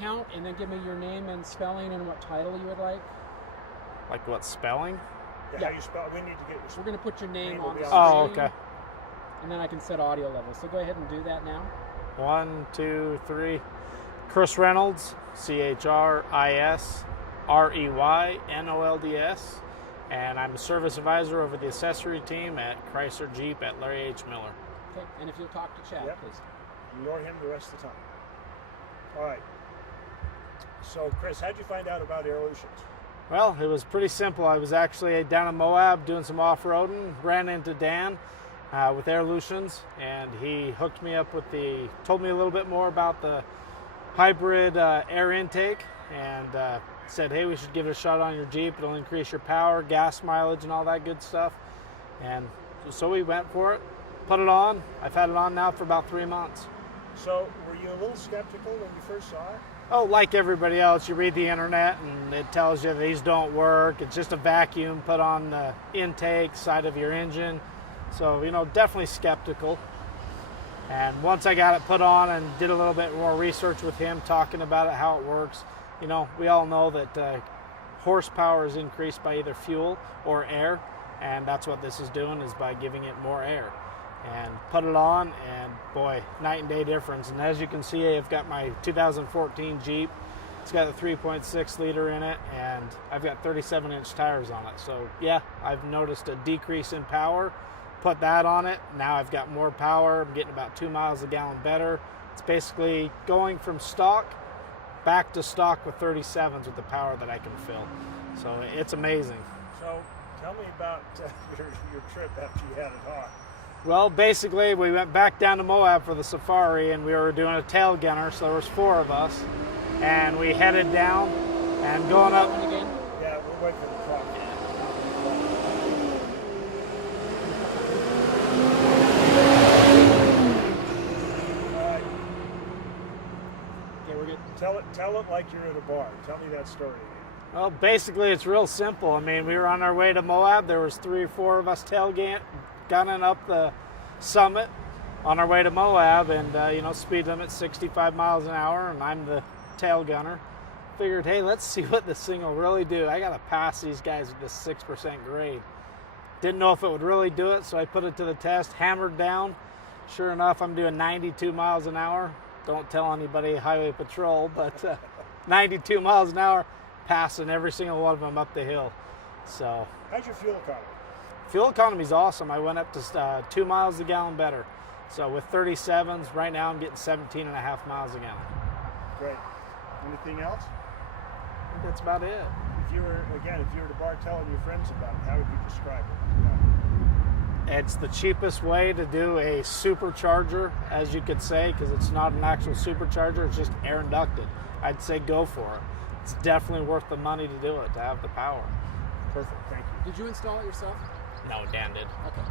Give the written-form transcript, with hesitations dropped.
account and then give me your name and spelling and what title you would like? Like what spelling? Yeah, how you spell? We need to get your. We're going to put your name on the screen. Oh, okay. And then I can set audio levels. So go ahead and do that now. 1, 2, 3. Chris Reynolds, ChrisReynolds, and I'm a service advisor over the accessory team at Chrysler Jeep at Larry H. Miller. Okay, and if you'll talk to Chad, please. Ignore him the rest of the time. All right. So, Chris, how'd you find out about Airlutions? Well, it was pretty simple. I was actually down in Moab doing some off-roading, ran into Dan with Airlutions, and he hooked me up with told me a little bit more about the hybrid air intake, and said, hey, we should give it a shot on your Jeep. It'll increase your power, gas mileage, and all that good stuff. And so we went for it, put it on. I've had it on now for about 3 months. So were you a little skeptical when you first saw it? Oh, like everybody else, you read the internet and it tells you these don't work. It's just a vacuum put on the intake side of your engine. So, definitely skeptical. And once I got it put on and did a little bit more research with him, talking about it, how it works, we all know that horsepower is increased by either fuel or air, and that's what this is doing, is by giving it more air. And put it on, and boy, night and day difference. And as you can see, I've got my 2014 Jeep. It's got a 3.6 liter in it, and I've got 37-inch tires on it. So yeah, I've noticed a decrease in power. Put that on it, now I've got more power. I'm getting about 2 miles a gallon better. It's basically going from stock back to stock with 37s with the power that I can fill. So it's amazing. So tell me about your trip after you had it on. Well, basically, we went back down to Moab for the safari, and we were doing a tail gunner, so there was 4 of us, and we headed down and going up. Yeah, we're waiting for the truck. All right. Okay, we're good. Tell it like you're at a bar. Tell me that story again. Well, basically, it's real simple. I mean, we were on our way to Moab. There was 3 or 4 of us gunning up the summit on our way to Moab, and speed limit 65 miles an hour, and I'm the tail gunner. Figured, hey, let's see what this thing will really do. I gotta pass these guys with this 6% grade. Didn't know if it would really do it, so I put it to the test, hammered down. Sure enough, I'm doing 92 miles an hour. Don't tell anybody highway patrol, but 92 miles an hour, passing every single one of them up the hill. So how's your fuel economy? Fuel economy is awesome. I went up to 2 miles a gallon better. So with 37s, right now I'm getting 17.5 miles a gallon. Great. Anything else? I think that's about it. If you were at a bar telling your friends about it, how would you describe it? It's the cheapest way to do a supercharger, as you could say, because it's not an actual supercharger, it's just air inducted. I'd say go for it. It's definitely worth the money to do it, to have the power. Perfect, thank you. Did you install it yourself? No, Dan did. Okay.